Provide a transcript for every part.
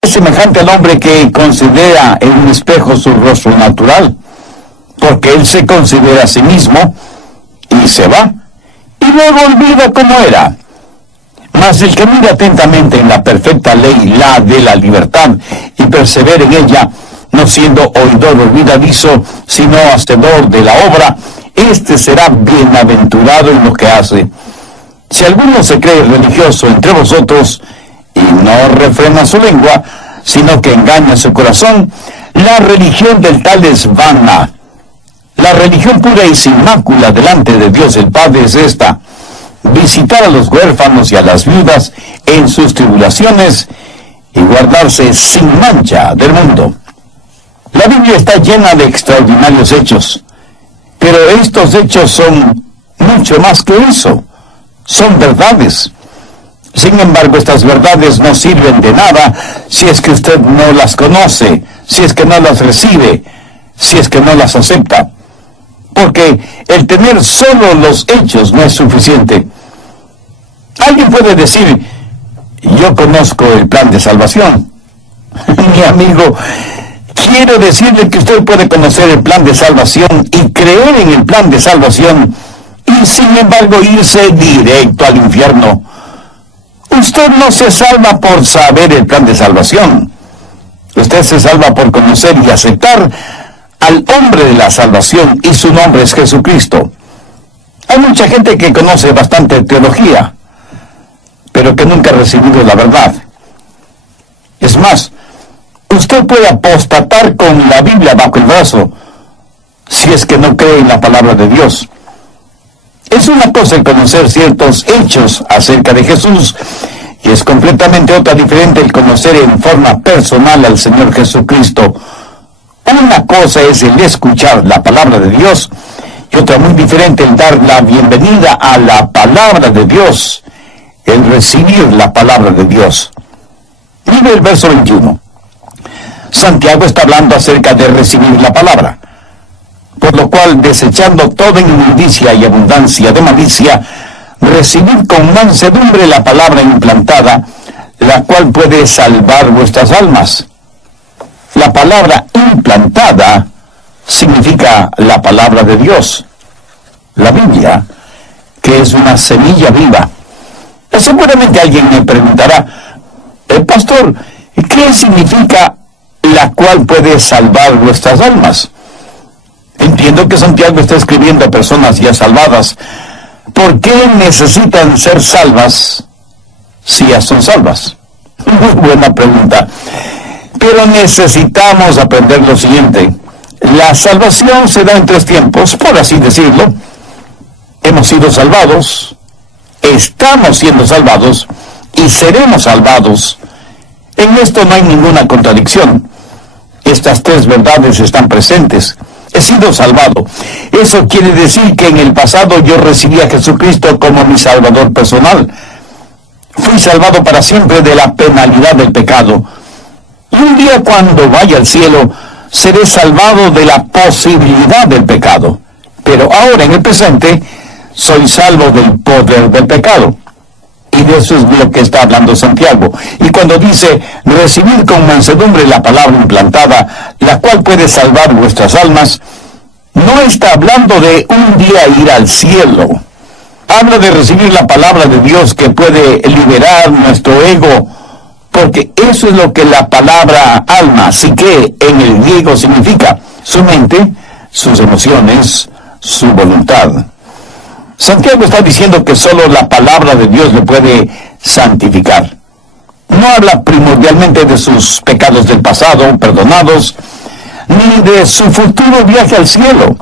Es semejante al hombre que considera en un espejo su rostro natural, porque él se considera a sí mismo y se va, y luego olvida cómo era. Mas el que mira atentamente en la perfecta ley, la de la libertad, y persevera en ella, no siendo oidor olvidadizo, sino hacedor de la obra, éste será bienaventurado en lo que hace. Si alguno se cree religioso entre vosotros, y no refrena su lengua, sino que engaña su corazón, la religión del tal es vana. La religión pura y sin mácula delante de Dios el Padre es esta: visitar a los huérfanos y a las viudas en sus tribulaciones, y guardarse sin mancha del mundo. La Biblia está llena de extraordinarios hechos, pero estos hechos son mucho más que eso. Son verdades. Sin embargo, estas verdades no sirven de nada si es que usted no las conoce, si es que no las recibe, si es que no las acepta. Porque el tener solo los hechos no es suficiente. Alguien puede decir: yo conozco el plan de salvación. Mi amigo, quiero decirle que usted puede conocer el plan de salvación y creer en el plan de salvación, y sin embargo irse directo al infierno. Usted no se salva por saber el plan de salvación. Usted se salva por conocer y aceptar al hombre de la salvación, y su nombre es Jesucristo. Hay mucha gente que conoce bastante teología, pero que nunca ha recibido la verdad. Es más, usted puede apostatar con la Biblia bajo el brazo si es que no cree en la palabra de Dios. Es una cosa el conocer ciertos hechos acerca de Jesús, y es completamente otra diferente el conocer en forma personal al Señor Jesucristo. Una cosa es el escuchar la palabra de Dios, y otra muy diferente el dar la bienvenida a la palabra de Dios, el recibir la palabra de Dios. Mire el verso 21. Santiago está hablando acerca de recibir la palabra. Por lo cual, desechando toda inmundicia y abundancia de malicia, recibid con mansedumbre la palabra implantada, la cual puede salvar vuestras almas. La palabra implantada significa la palabra de Dios, la Biblia, que es una semilla viva. Seguramente alguien me preguntará: pastor, ¿qué significa la cual puede salvar vuestras almas? Entiendo que Santiago está escribiendo a personas ya salvadas. ¿Por qué necesitan ser salvas si ya son salvas? Muy buena pregunta. Pero necesitamos aprender lo siguiente: la salvación se da en tres tiempos, por así decirlo. Hemos sido salvados, estamos siendo salvados y seremos salvados. En esto no hay ninguna contradicción. Estas tres verdades están presentes. He sido salvado. Eso quiere decir que en el pasado yo recibí a Jesucristo como mi Salvador personal. Fui salvado para siempre de la penalidad del pecado. Y un día, cuando vaya al cielo, seré salvado de la posibilidad del pecado. Pero ahora, en el presente, soy salvo del poder del pecado. Y de eso es lo que está hablando Santiago. Y cuando dice: recibid con mansedumbre la palabra implantada, la cual puede salvar vuestras almas, no está hablando de un día ir al cielo. Habla de recibir la palabra de Dios, que puede liberar nuestro ego, porque eso es lo que la palabra alma, psique, en el griego significa: su mente, sus emociones, su voluntad. Santiago está diciendo que solo la palabra de Dios le puede santificar. No habla primordialmente de sus pecados del pasado perdonados, ni de su futuro viaje al cielo.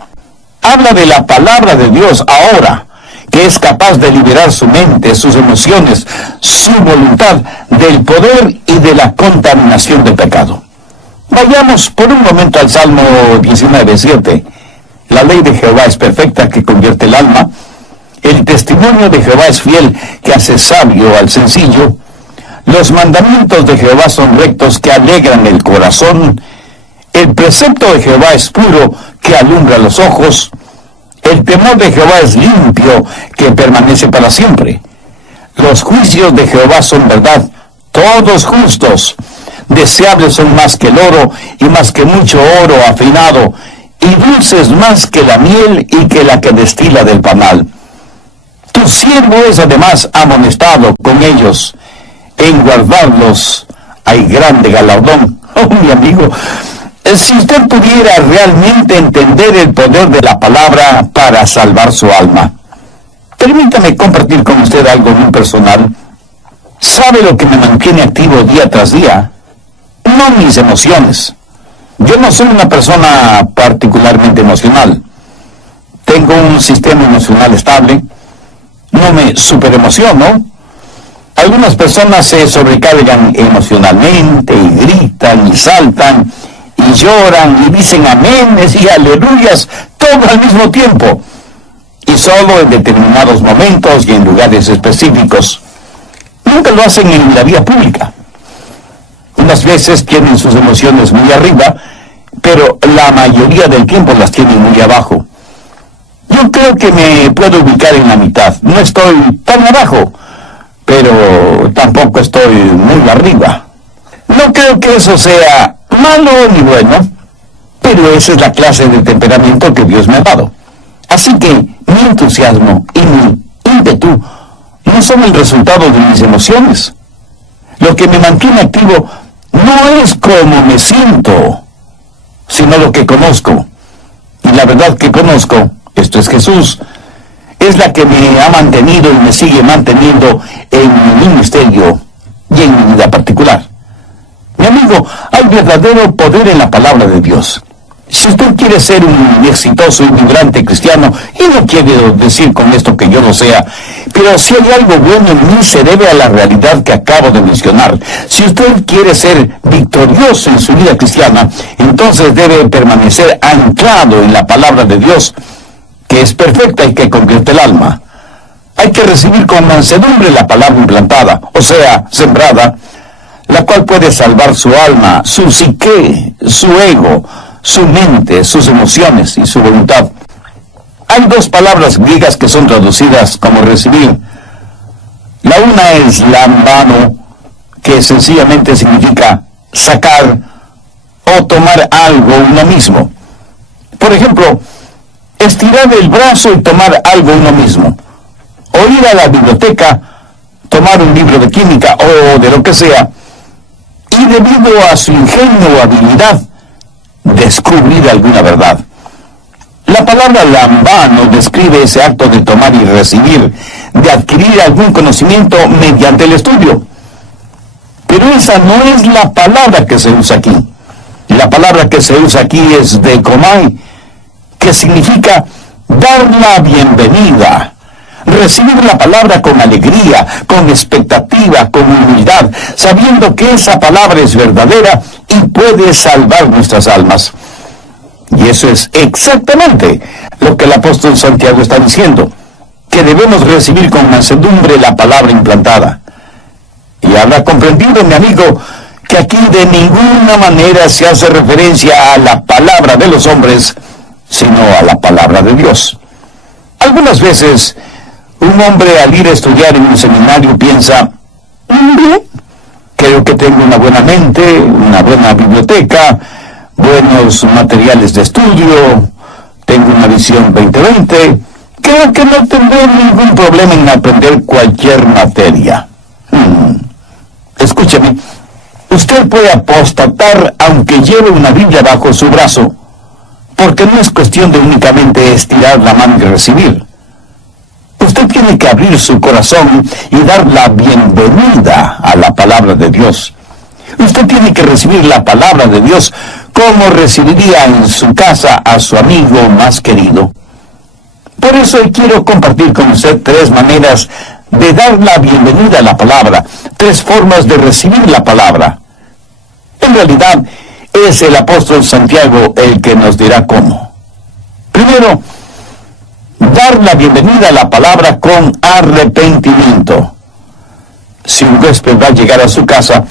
Habla de la palabra de Dios ahora, que es capaz de liberar su mente, sus emociones, su voluntad del poder y de la contaminación del pecado. Vayamos por un momento al Salmo 19:7. La ley de Jehová es perfecta, que convierte el alma. El testimonio de Jehová es fiel, que hace sabio al sencillo. Los mandamientos de Jehová son rectos, que alegran el corazón. El precepto de Jehová es puro, que alumbra los ojos. El temor de Jehová es limpio, que permanece para siempre. Los juicios de Jehová son verdad, todos justos. deseables son más que el oro, y más que mucho oro afinado, y dulces más que la miel y que la que destila del panal. Tu siervo es además amonestado con ellos, en guardarlos hay grande galardón. Oh, mi amigo, si usted pudiera realmente entender el poder de la palabra para salvar su alma. Permítame compartir con usted algo muy personal. ¿Sabe lo que me mantiene activo día tras día? No mis emociones. Yo no soy una persona particularmente emocional. Tengo un sistema emocional estable. No me superemociono. Algunas personas se sobrecargan emocionalmente y gritan y saltan y lloran y dicen aménes y aleluyas todo al mismo tiempo, y solo en determinados momentos y en lugares específicos. Nunca lo hacen en la vía pública. Unas veces tienen sus emociones muy arriba, pero la mayoría del tiempo las tienen muy abajo. Yo creo que me puedo ubicar en la mitad. No estoy tan abajo, pero tampoco estoy muy arriba. No creo que eso sea malo ni bueno, pero esa es la clase de temperamento que Dios me ha dado. Así que mi entusiasmo y mi ímpetu no son el resultado de mis emociones. Lo que me mantiene activo no es cómo me siento, sino lo que conozco. Y la verdad que conozco, esto es Jesús, es la que me ha mantenido y me sigue manteniendo en mi ministerio y en mi vida particular. Mi amigo, hay verdadero poder en la palabra de Dios. Si usted quiere ser un exitoso y vibrante cristiano, y no quiero decir con esto que yo lo sea, pero si hay algo bueno en mí se debe a la realidad que acabo de mencionar. Si usted quiere ser victorioso en su vida cristiana, entonces debe permanecer anclado en la palabra de Dios, que es perfecta y que convierte el alma. Hay que recibir con mansedumbre la palabra implantada, o sea, sembrada, la cual puede salvar su alma, su psique, su ego, su mente, sus emociones y su voluntad. Hay dos palabras griegas que son traducidas como recibir. La una es lambano, que sencillamente significa sacar o tomar algo uno mismo. Por ejemplo, estirar el brazo y tomar algo uno mismo. O ir a la biblioteca, tomar un libro de química o de lo que sea, y debido a su ingenio o habilidad, descubrir alguna verdad. La palabra lambano describe ese acto de tomar y recibir, de adquirir algún conocimiento mediante el estudio. Pero esa no es la palabra que se usa aquí. La palabra que se usa aquí es dekomai, que significa dar la bienvenida, recibir la palabra con alegría, con expectativa, con humildad, sabiendo que esa palabra es verdadera y puede salvar nuestras almas. Y eso es exactamente lo que el apóstol Santiago está diciendo, que debemos recibir con mansedumbre la palabra implantada. Y habrá comprendido, mi amigo, que aquí de ninguna manera se hace referencia a la palabra de los hombres, sino a la palabra de Dios. Algunas veces, un hombre al ir a estudiar en un seminario piensa, bien, creo que tengo una buena mente, una buena biblioteca, buenos materiales de estudio, tengo una visión 2020, creo que no tendré ningún problema en aprender cualquier materia. Escúcheme, usted puede apostatar aunque lleve una Biblia bajo su brazo, porque no es cuestión de únicamente estirar la mano y recibir. Usted tiene que abrir su corazón y dar la bienvenida a la palabra de Dios. Usted tiene que recibir la palabra de Dios como recibiría en su casa a su amigo más querido. Por eso hoy quiero compartir con usted 3 maneras de dar la bienvenida a la palabra, 3 formas de recibir la palabra. En realidad, es el apóstol Santiago el que nos dirá cómo. Primero, dar la bienvenida a la palabra con arrepentimiento. Si un huésped va a llegar a su casa,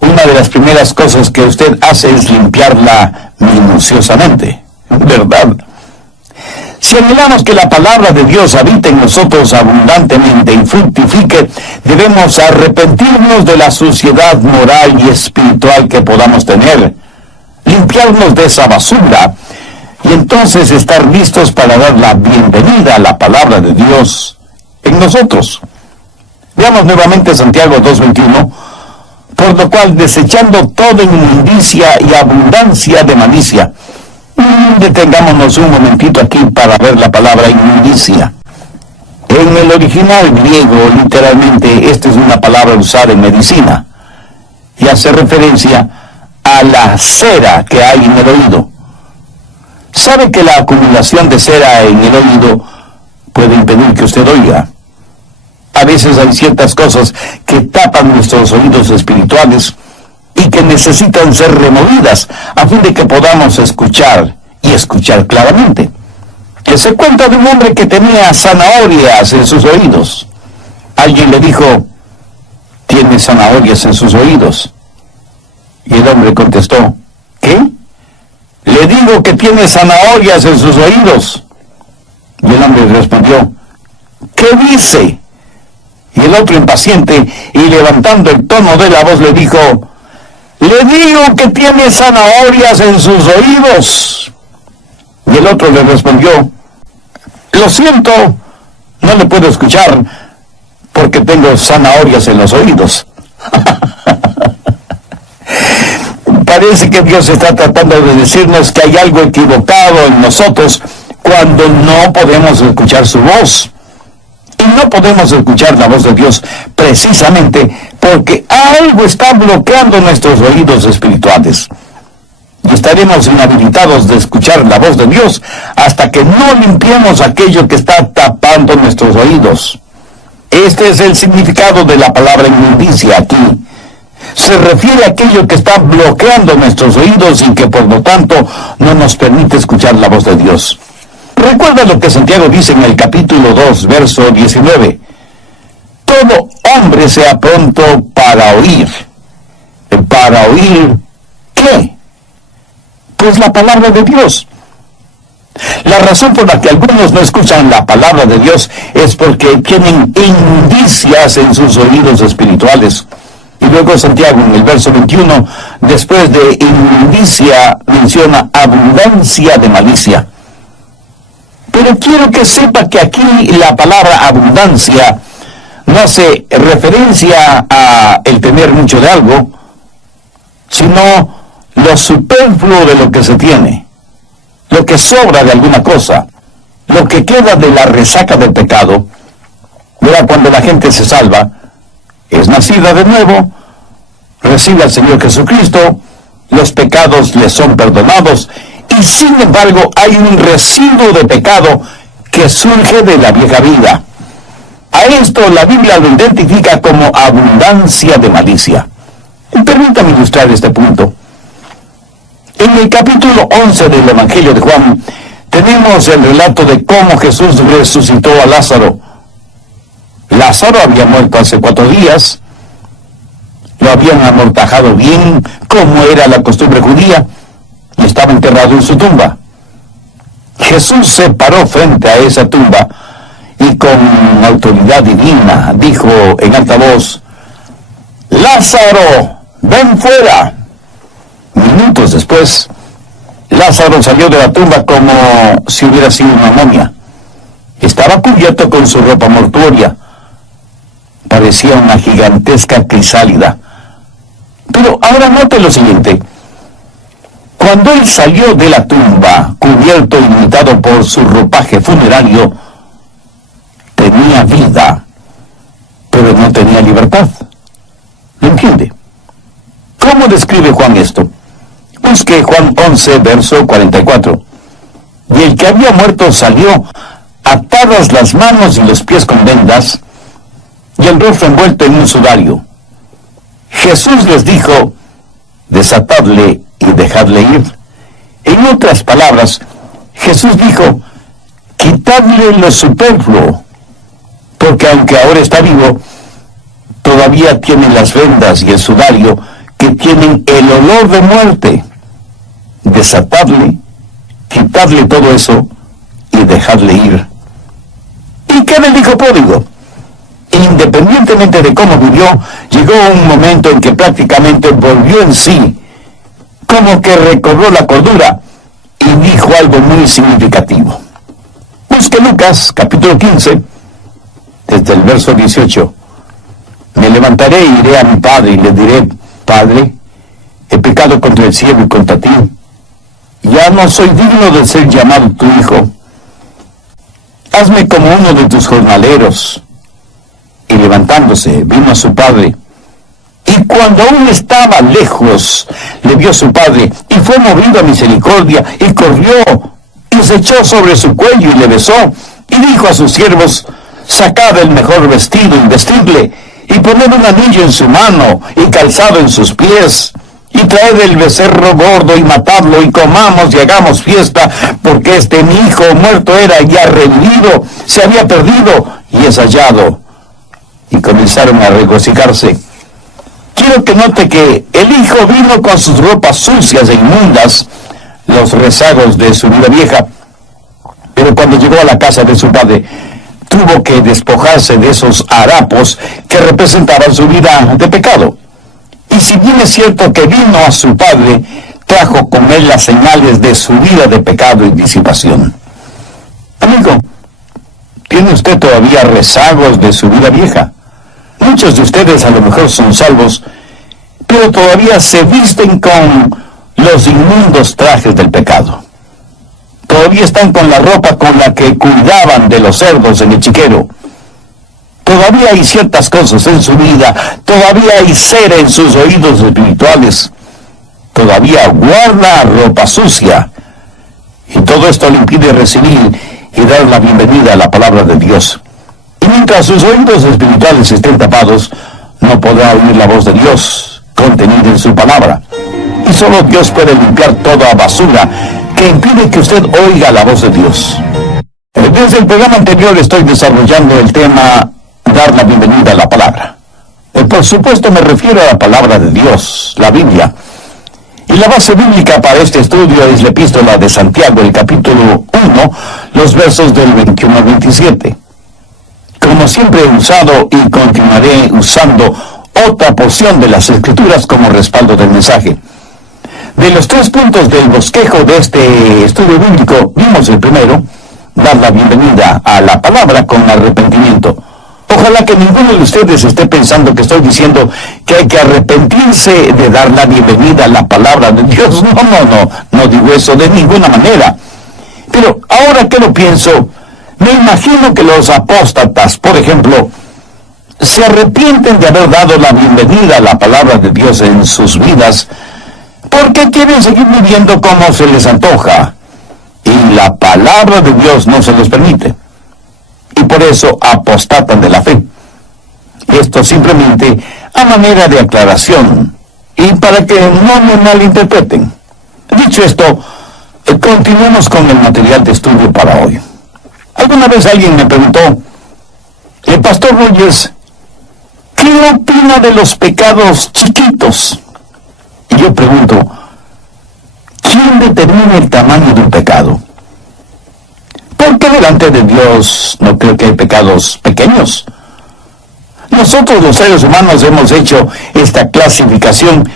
una de las primeras cosas que usted hace es limpiarla minuciosamente, ¿verdad? Si anhelamos que la palabra de Dios habite en nosotros abundantemente y fructifique, debemos arrepentirnos de la suciedad moral y espiritual que podamos tener, limpiarnos de esa basura y entonces estar listos para dar la bienvenida a la palabra de Dios en nosotros. Veamos nuevamente Santiago 2:21, por lo cual, desechando toda inmundicia y abundancia de malicia. Detengámonos un momentito aquí para ver la palabra inmundicia. En el original griego, literalmente, esta es una palabra usada en medicina y hace referencia a la cera que hay en el oído. ¿Sabe que la acumulación de cera en el oído puede impedir que usted oiga? A veces hay ciertas cosas que tapan nuestros oídos espirituales y que necesitan ser removidas a fin de que podamos escuchar y escuchar claramente. Que se cuenta de un hombre que tenía zanahorias en sus oídos. Alguien le dijo, ¿tiene zanahorias en sus oídos? Y el hombre contestó, ¿qué? Le digo que tiene zanahorias en sus oídos. Y el hombre respondió, ¿qué dice? Y el otro, impaciente y levantando el tono de la voz, le dijo, le digo que tiene zanahorias en sus oídos. Y el otro le respondió, lo siento, no le puedo escuchar porque tengo zanahorias en los oídos. Parece que Dios está tratando de decirnos que hay algo equivocado en nosotros cuando no podemos escuchar su voz. Y no podemos escuchar la voz de Dios precisamente porque algo está bloqueando nuestros oídos espirituales. Y estaremos inhabilitados de escuchar la voz de Dios hasta que no limpiemos aquello que está tapando nuestros oídos. Este es el significado de la palabra inmundicia aquí. Se refiere a aquello que está bloqueando nuestros oídos y que por lo tanto no nos permite escuchar la voz de Dios. Recuerda lo que Santiago dice en el capítulo 2, verso 19. Todo hombre sea pronto para oír. ¿Para oír qué? Pues la palabra de Dios. La razón por la que algunos no escuchan la palabra de Dios es porque tienen inmundicias en sus oídos espirituales. Y luego Santiago en el verso 21, después de inmundicia, menciona abundancia de malicia. Pero quiero que sepa que aquí la palabra abundancia no hace referencia a el tener mucho de algo, sino lo superfluo de lo que se tiene, lo que sobra de alguna cosa, lo que queda de la resaca del pecado. Mira, cuando la gente se salva, es nacida de nuevo, recibe al Señor Jesucristo, los pecados le son perdonados, y sin embargo hay un residuo de pecado que surge de la vieja vida. A esto la Biblia lo identifica como abundancia de malicia. Y permítame ilustrar este punto. En el capítulo 11 del Evangelio de Juan tenemos el relato de cómo Jesús resucitó a Lázaro. Lázaro había muerto hace 4 días, lo habían amortajado bien, como era la costumbre judía, y estaba enterrado en su tumba. Jesús se paró frente a esa tumba y con autoridad divina dijo en alta voz, Lázaro, ven fuera. Minutos después, Lázaro salió de la tumba como si hubiera sido una momia. Estaba cubierto con su ropa mortuoria. Parecía una gigantesca crisálida. Pero ahora note lo siguiente. Cuando él salió de la tumba, cubierto y limitado por su ropaje funerario, tenía vida, pero no tenía libertad. ¿Lo entiende? ¿Cómo describe Juan esto? Busque Juan 11, verso 44. Y el que había muerto salió, atadas las manos y los pies con vendas, y el rostro envuelto en un sudario. Jesús les dijo, desatadle y dejadle ir. En otras palabras, Jesús dijo, quitadle lo superfluo, porque aunque ahora está vivo, todavía tiene las vendas y el sudario que tienen el olor de muerte. Desatadle, quitadle todo eso y y dejarle ir. ¿Y qué del hijo pródigo? Independientemente de cómo vivió, llegó un momento en que prácticamente volvió en sí, como que recobró la cordura y dijo algo muy significativo. Busque Lucas, capítulo 15, desde el verso 18. Me levantaré e iré a mi padre y le diré: Padre, he pecado contra el cielo y contra ti. Ya no soy digno de ser llamado tu hijo. Hazme como uno de tus jornaleros. Y levantándose, vino a su padre. Y cuando aún estaba lejos, le vio su padre, y fue movido a misericordia, y corrió, y se echó sobre su cuello, y le besó, y dijo a sus siervos: Sacad el mejor vestido, y vestidle, y poned un anillo en su mano, y calzado en sus pies, y traed el becerro gordo, y matadlo, y comamos, y hagamos fiesta, porque mi hijo muerto era, y ha revivido, se había perdido, y es hallado. Y comenzaron a regocijarse. Quiero que note que el hijo vino con sus ropas sucias e inmundas, los rezagos de su vida vieja, pero cuando llegó a la casa de su padre, tuvo que despojarse de esos harapos que representaban su vida de pecado. Y si bien es cierto que vino a su padre, trajo con él las señales de su vida de pecado y disipación. Amigo, ¿tiene usted todavía rezagos de su vida vieja? Muchos de ustedes a lo mejor son salvos, pero todavía se visten con los inmundos trajes del pecado. Todavía están con la ropa con la que cuidaban de los cerdos en el chiquero. Todavía hay ciertas cosas en su vida, todavía hay cera en sus oídos espirituales, todavía guarda ropa sucia. Y todo esto le impide recibir y dar la bienvenida a la palabra de Dios. Y mientras sus oídos espirituales estén tapados, no podrá oír la voz de Dios contenida en su palabra. Y solo Dios puede limpiar toda basura que impide que usted oiga la voz de Dios. Desde el programa anterior estoy desarrollando el tema dar la bienvenida a la palabra. Por supuesto me refiero a la palabra de Dios, la Biblia. Y la base bíblica para este estudio es la epístola de Santiago, el capítulo 1, los versos del 21 al 27. Como siempre he usado y continuaré usando otra porción de las Escrituras como respaldo del mensaje. De los 3 puntos del bosquejo de este estudio bíblico, vimos el primero: dar la bienvenida a la palabra con arrepentimiento. Ojalá que ninguno de ustedes esté pensando que estoy diciendo que hay que arrepentirse de dar la bienvenida a la palabra de Dios. No digo eso de ninguna manera. Pero ahora que lo pienso, me imagino que los apóstatas, por ejemplo, se arrepienten de haber dado la bienvenida a la palabra de Dios en sus vidas, porque quieren seguir viviendo como se les antoja, y la palabra de Dios no se les permite. Y por eso apostatan de la fe. Esto simplemente a manera de aclaración, y para que no me malinterpreten. Dicho esto, continuemos con el material de estudio para hoy. Alguna vez alguien me preguntó: el pastor Rogers, ¿qué opina de los pecados chiquitos? Y yo pregunto, ¿quién determina el tamaño de un pecado? Porque delante de Dios no creo que hay pecados pequeños. Nosotros los seres humanos hemos hecho esta clasificación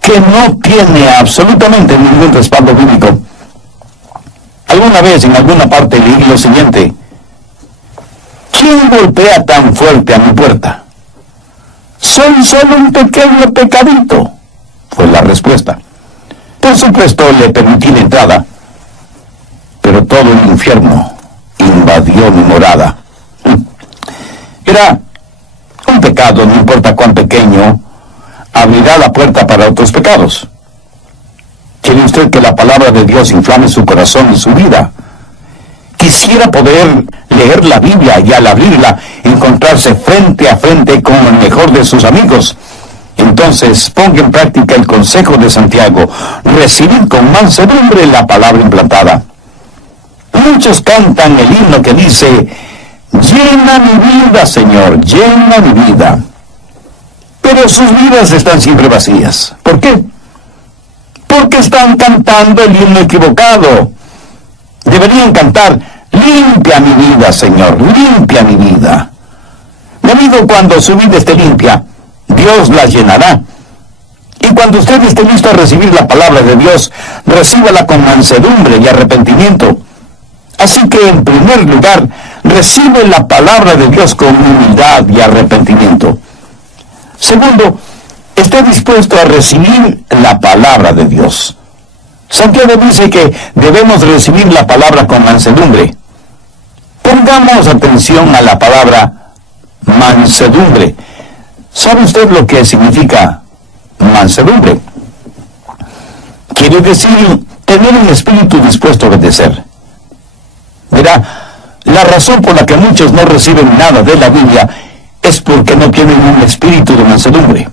que no tiene absolutamente ningún respaldo bíblico. Alguna vez en alguna parte leí lo siguiente: ¿quién golpea tan fuerte a mi puerta? Soy solo un pequeño pecadito, fue la respuesta. Por supuesto le permití la entrada, pero todo el infierno invadió mi morada. Era un pecado, no importa cuán pequeño, abrirá la puerta para otros pecados. ¿Quiere usted que la palabra de Dios inflame su corazón y su vida? Quisiera poder leer la Biblia y al abrirla encontrarse frente a frente con el mejor de sus amigos. Entonces ponga en práctica el consejo de Santiago: recibir con mansedumbre la palabra implantada. Muchos cantan el himno que dice: llena mi vida, Señor, llena mi vida. Pero sus vidas están siempre vacías. ¿Por qué? Porque están cantando el himno equivocado. Deberían cantar: Limpia mi vida, Señor, limpia mi vida. Mi amigo, cuando su vida esté limpia, Dios la llenará. Y cuando usted esté listo a recibir la palabra de Dios, recíbala con mansedumbre y arrepentimiento. Así que, en primer lugar, recibe la palabra de Dios con humildad y arrepentimiento. Segundo, esté dispuesto a recibir la palabra de Dios. Santiago dice que debemos recibir la palabra con mansedumbre. Pongamos atención a la palabra mansedumbre. ¿Sabe usted lo que significa mansedumbre? Quiere decir tener un espíritu dispuesto a obedecer. Verá, la razón por la que muchos no reciben nada de la Biblia es porque no tienen un espíritu de mansedumbre.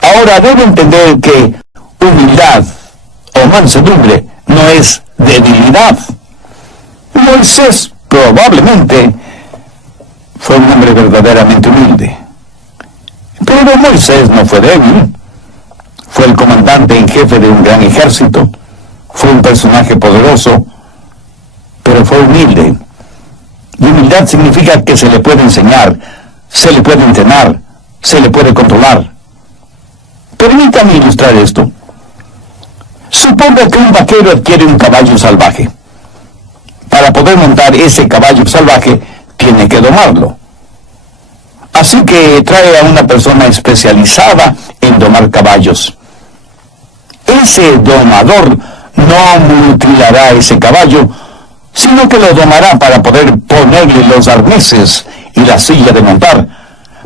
Ahora debe entender que humildad o mansedumbre no es debilidad. Moisés probablemente fue un hombre verdaderamente humilde. Pero Moisés no fue débil. Fue el comandante en jefe de un gran ejército. Fue un personaje poderoso, pero fue humilde. Y humildad significa que se le puede enseñar, se le puede entrenar, se le puede controlar. Permítame ilustrar esto. Suponga que un vaquero adquiere un caballo salvaje. Para poder montar ese caballo salvaje, tiene que domarlo. Así que trae a una persona especializada en domar caballos. Ese domador no mutilará ese caballo, sino que lo domará para poder ponerle los arneses y la silla de montar,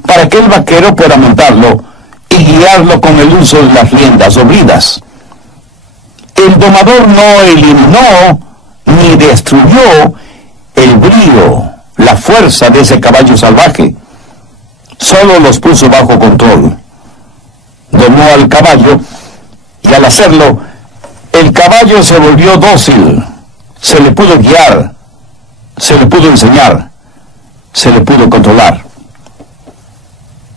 para que el vaquero pueda montarlo y guiarlo con el uso de las riendas o bridas. El domador no eliminó ni destruyó el brío, la fuerza de ese caballo salvaje. Solo los puso bajo control. Domó al caballo y al hacerlo, el caballo se volvió dócil. Se le pudo guiar, se le pudo enseñar, se le pudo controlar.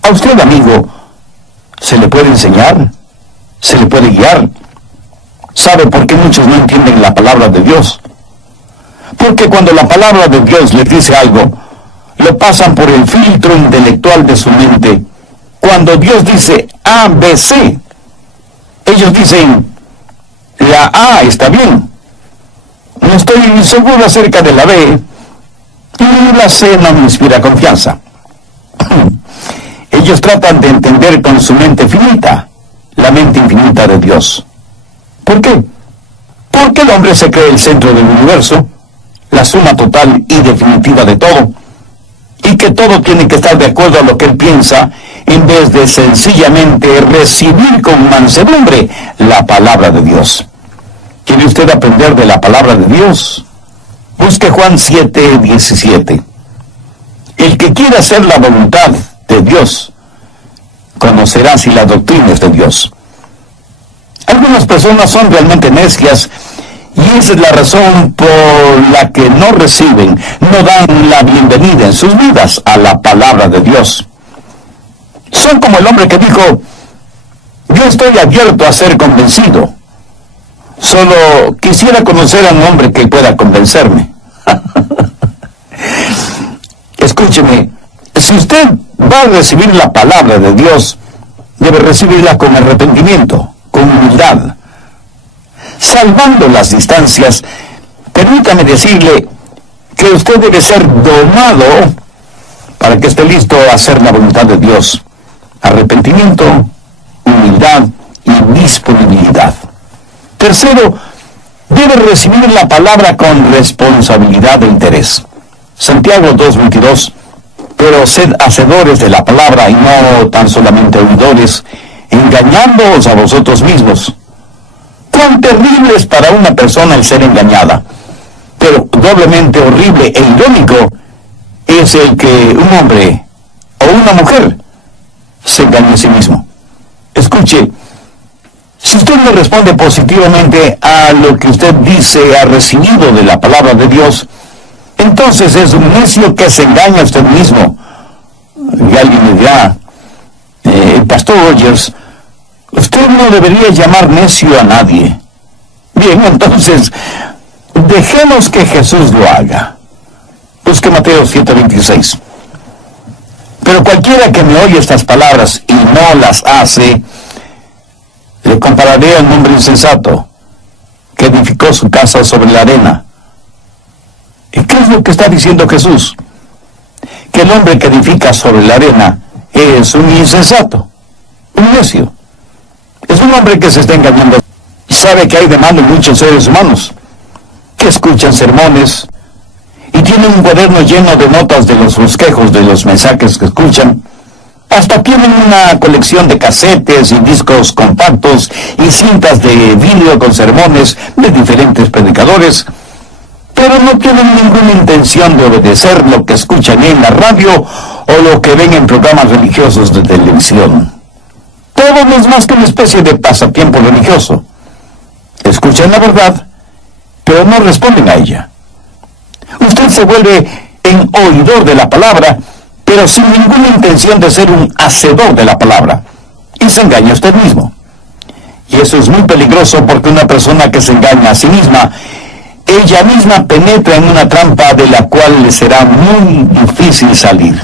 A usted, amigo, ¿se le puede enseñar? ¿Se le puede guiar? ¿Sabe por qué muchos no entienden la palabra de Dios? Porque cuando la palabra de Dios les dice algo, lo pasan por el filtro intelectual de su mente. Cuando Dios dice A, B, C, ellos dicen, la A está bien. No estoy seguro acerca de la B, y la C no me inspira confianza. Ellos tratan de entender con su mente finita, la mente infinita de Dios. ¿Por qué? Porque el hombre se cree el centro del universo, la suma total y definitiva de todo, y que todo tiene que estar de acuerdo a lo que él piensa, en vez de sencillamente recibir con mansedumbre la palabra de Dios. ¿Quiere usted aprender de la palabra de Dios? Busque Juan 7:17. El que quiera hacer la voluntad de Dios, conocerá si la doctrina es de Dios. Algunas personas son realmente necias, y esa es la razón por la que no reciben, no dan la bienvenida en sus vidas a la palabra de Dios. Son como el hombre que dijo, yo estoy abierto a ser convencido. Solo quisiera conocer a un hombre que pueda convencerme. Escúcheme, si usted va a recibir la palabra de Dios, debe recibirla con arrepentimiento, con humildad. Salvando las distancias, permítame decirle que usted debe ser domado para que esté listo a hacer la voluntad de Dios. Arrepentimiento, humildad y disponibilidad. Tercero, debe recibir la palabra con responsabilidad e interés. Santiago 2:22, pero sed hacedores de la palabra y no tan solamente oidores, engañándoos a vosotros mismos. Cuán terrible es para una persona el ser engañada, pero doblemente horrible e irónico es el que un hombre o una mujer se engañe a sí mismo. Escuche, si usted no responde positivamente a lo que usted dice ha recibido de la palabra de Dios, entonces es un necio que se engaña a usted mismo. Y alguien me dirá, Pastor Rogers, usted no debería llamar necio a nadie. Bien, entonces, Dejemos que Jesús lo haga. Busque Mateo 7:26. Pero cualquiera que me oye estas palabras y no las hace, le compararé a un hombre insensato que edificó su casa sobre la arena. ¿Y qué es lo que está diciendo Jesús? Que el hombre que edifica sobre la arena es un insensato, un necio. Es un hombre que se está engañando y sabe que hay de malo en muchos seres humanos que escuchan sermones y tienen un cuaderno lleno de notas de los bosquejos de los mensajes que escuchan. Hasta tienen una colección de casetes y discos compactos y cintas de vídeo con sermones de diferentes predicadores, pero no tienen ninguna intención de obedecer lo que escuchan en la radio o lo que ven en programas religiosos de televisión. Todo no es más que una especie de pasatiempo religioso. Escuchan la verdad, pero no responden a ella. Usted se vuelve en oidor de la palabra, pero sin ninguna intención de ser un hacedor de la palabra. Y se engaña a usted mismo. Y eso es muy peligroso porque una persona que se engaña a sí misma, ella misma penetra en una trampa de la cual le será muy difícil salir.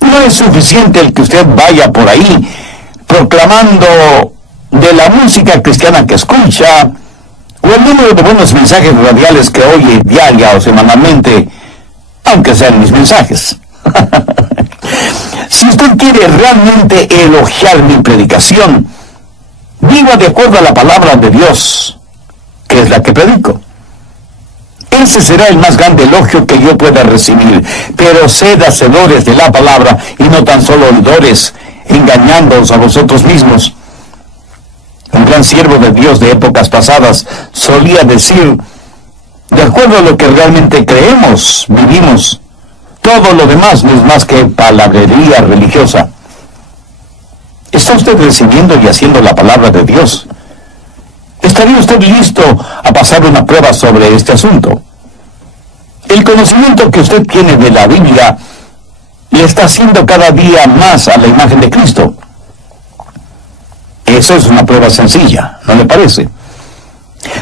No es suficiente el que usted vaya por ahí proclamando de la música cristiana que escucha, o el número de buenos mensajes radiales que oye diaria o semanalmente, aunque sean mis mensajes. Si usted quiere realmente elogiar mi predicación, viva de acuerdo a la palabra de Dios, que es la que predico. Ese será el más grande elogio que yo pueda recibir. Pero sed hacedores de la palabra y no tan solo oidores, engañándoos a vosotros mismos. Un gran siervo de Dios de épocas pasadas solía decir: de acuerdo a lo que realmente creemos, vivimos. Todo lo demás no es más que palabrería religiosa. ¿Está usted recibiendo y haciendo la palabra de Dios? ¿Estaría usted listo a pasar una prueba sobre este asunto? El conocimiento que usted tiene de la Biblia le está haciendo cada día más a la imagen de Cristo. Esa es una prueba sencilla, ¿no le parece?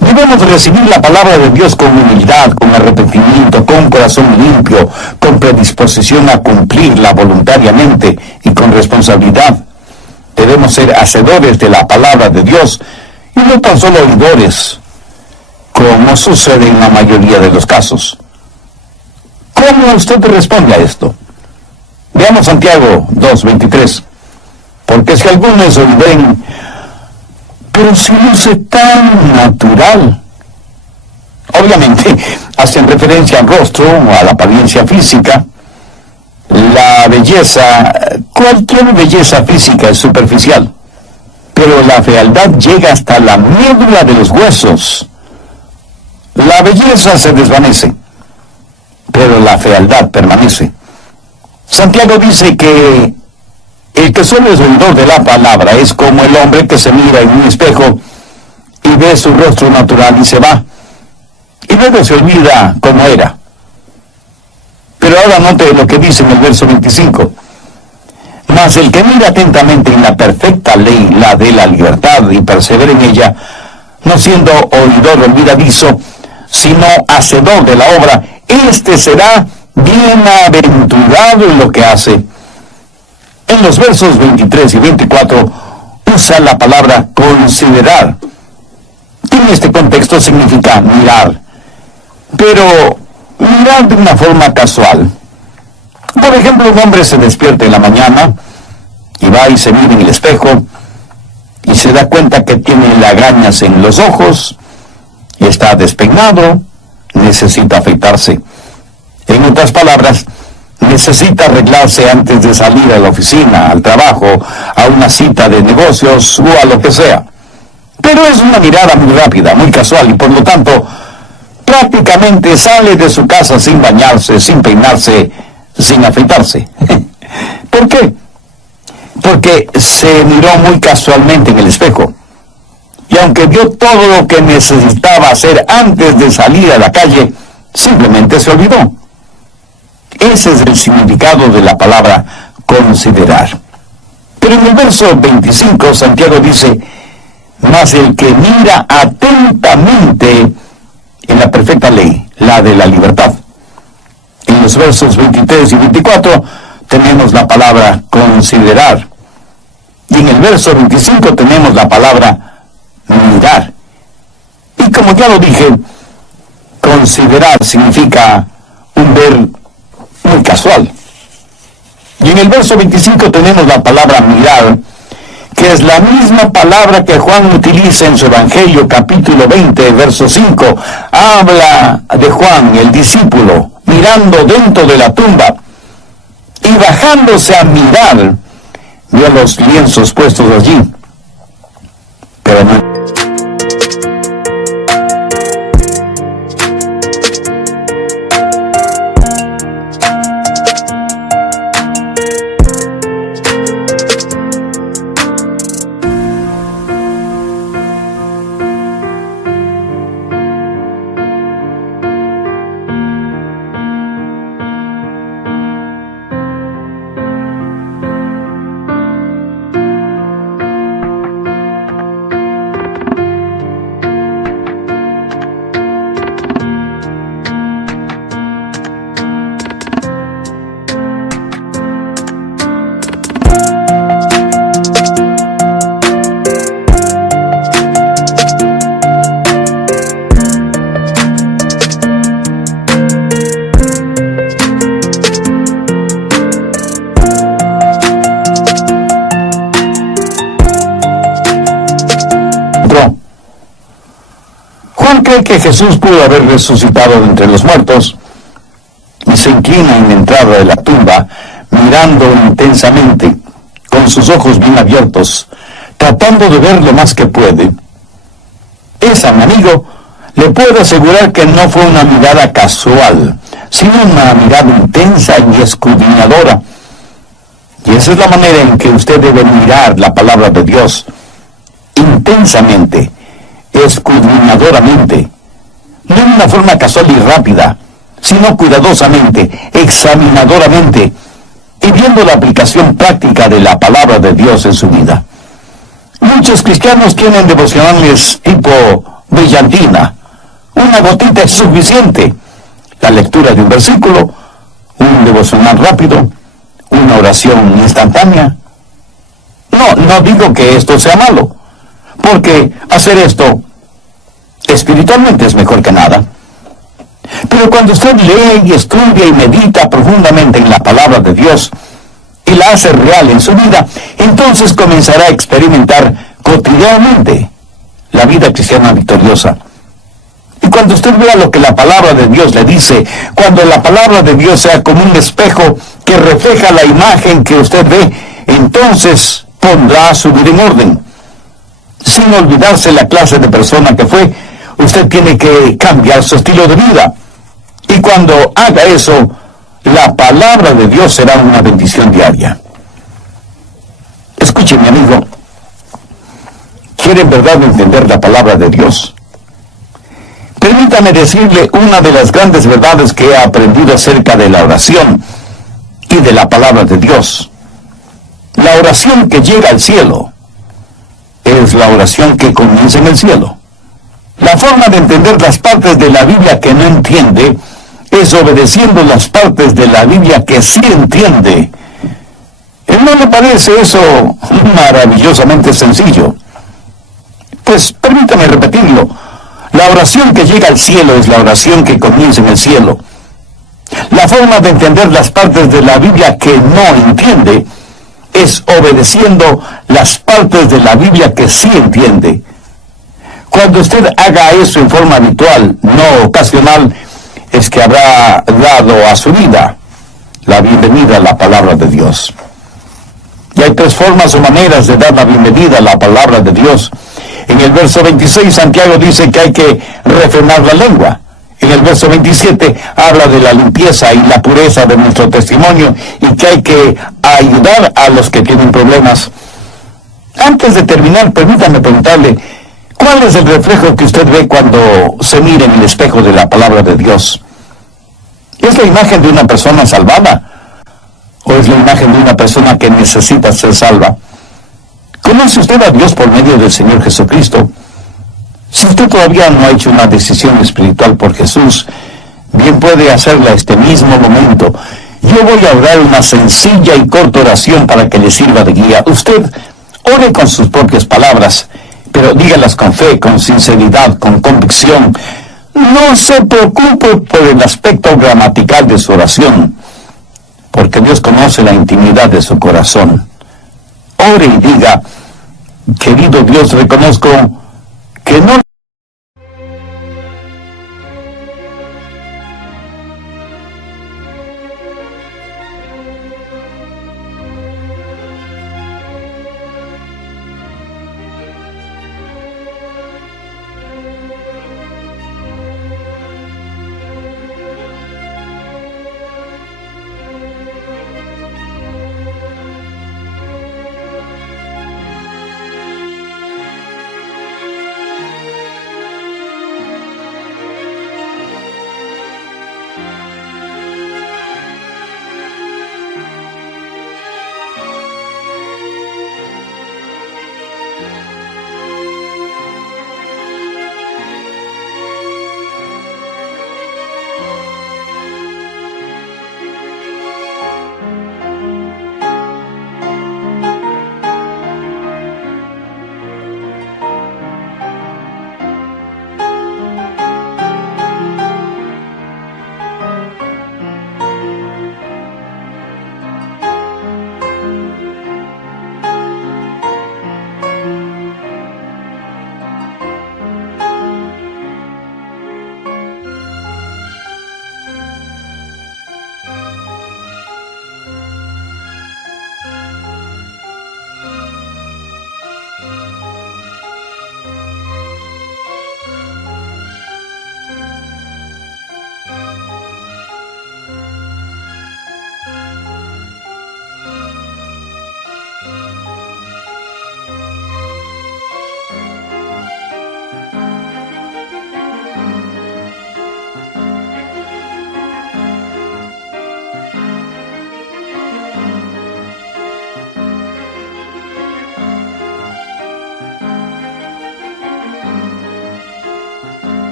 Debemos recibir la palabra de Dios con humildad, con arrepentimiento, con corazón limpio, con predisposición a cumplirla voluntariamente y con responsabilidad. Debemos ser hacedores de la palabra de Dios y no tan solo oidores, como sucede en la mayoría de los casos. ¿Cómo usted responde a esto? Veamos Santiago 2:23. Porque si algunos ven, pero si luce tan natural. Obviamente hacen referencia al rostro o a la apariencia física. La belleza, cualquier belleza física es superficial, pero la fealdad llega hasta la médula de los huesos. La belleza se desvanece, pero la fealdad permanece. Santiago dice que el que solo es oidor de la palabra es como el hombre que se mira en un espejo y ve su rostro natural y se va, y luego se olvida cómo era. Pero ahora note lo que dice en el verso 25. Mas el que mira atentamente en la perfecta ley, la de la libertad, y persevera en ella, no siendo oidor olvidadizo, sino hacedor de la obra, éste será bienaventurado en lo que hace. En los versos 23 y 24 usa la palabra considerar. En este contexto significa mirar, pero mirar de una forma casual. Por ejemplo, un hombre se despierta en la mañana y va y se mira en el espejo y se da cuenta que tiene lagañas en los ojos, está despeinado, necesita afeitarse. En otras palabras, necesita arreglarse antes de salir a la oficina, al trabajo, a una cita de negocios o a lo que sea. Pero es una mirada muy rápida, muy casual y por lo tanto prácticamente sale de su casa sin bañarse, sin peinarse, sin afeitarse. ¿Por qué? Porque se miró muy casualmente en el espejo. Y aunque vio todo lo que necesitaba hacer antes de salir a la calle, simplemente se olvidó. Ese es el significado de la palabra considerar. Pero en el verso 25, Santiago dice: mas el que mira atentamente en la perfecta ley, la de la libertad. En los versos 23 y 24 tenemos la palabra considerar. Y en el verso 25 tenemos la palabra mirar. Y como ya lo dije, considerar significa un ver muy casual. Y en el verso 25 tenemos la palabra mirar, que es la misma palabra que Juan utiliza en su Evangelio, capítulo 20, verso 5. Habla de Juan, el discípulo, mirando dentro de la tumba, y bajándose a mirar, vio los lienzos puestos allí, pero no. Juan cree que Jesús pudo haber resucitado de entre los muertos y se inclina en la entrada de la tumba, mirando intensamente, con sus ojos bien abiertos, tratando de ver lo más que puede. Esa, mi amigo, le puedo asegurar que no fue una mirada casual, sino una mirada intensa y escudriñadora. Y esa es la manera en que usted debe mirar la palabra de Dios, intensamente, escudriñadoramente, no en una forma casual y rápida, sino cuidadosamente, examinadoramente, y viendo la aplicación práctica de la palabra de Dios en su vida. Muchos cristianos tienen devocionales tipo brillantina. Una gotita es suficiente. La lectura de un versículo, un devocional rápido, una oración instantánea. No digo que esto sea malo, porque hacer esto espiritualmente es mejor que nada. Pero cuando usted lee y estudia y medita profundamente en la palabra de Dios y la hace real en su vida, entonces comenzará a experimentar cotidianamente la vida cristiana victoriosa. Y cuando usted vea lo que la palabra de Dios le dice, cuando la palabra de Dios sea como un espejo que refleja la imagen que usted ve, entonces pondrá su vida en orden. Sin olvidarse la clase de persona que fue, usted tiene que cambiar su estilo de vida. Y cuando haga eso, la palabra de Dios será una bendición diaria. Escuche, mi amigo, ¿quiere en verdad entender la palabra de Dios? Permítame decirle una de las grandes verdades que he aprendido acerca de la oración y de la palabra de Dios. La oración que llega al cielo es la oración que comienza en el cielo. La forma de entender las partes de la Biblia que no entiende es obedeciendo las partes de la Biblia que sí entiende. ¿No le parece eso maravillosamente sencillo? Pues permítame repetirlo. La oración que llega al cielo es la oración que comienza en el cielo. La forma de entender las partes de la Biblia que no entiende es obedeciendo las partes de la Biblia que sí entiende. Cuando usted haga eso en forma habitual, no ocasional, es que habrá dado a su vida la bienvenida a la palabra de Dios. Y hay tres formas o maneras de dar la bienvenida a la palabra de Dios. En el verso 26, Santiago dice que hay que refrenar la lengua. En el verso 27 habla de la limpieza y la pureza de nuestro testimonio y que hay que ayudar a los que tienen problemas. Antes de terminar, permítame preguntarle, ¿cuál es el reflejo que usted ve cuando se mira en el espejo de la palabra de Dios? ¿Es la imagen de una persona salvada? ¿O es la imagen de una persona que necesita ser salva? ¿Conoce usted a Dios por medio del Señor Jesucristo? Si usted usted todavía no ha hecho una decisión espiritual por Jesús, bien puede hacerla este mismo momento. Yo voy a orar una sencilla y corta oración para que le sirva de guía. Usted ore con sus propias palabras, pero dígalas con fe, con sinceridad, con convicción. No se preocupe por el aspecto gramatical de su oración, porque Dios conoce la intimidad de su corazón. Ore y diga: querido Dios, reconozco que no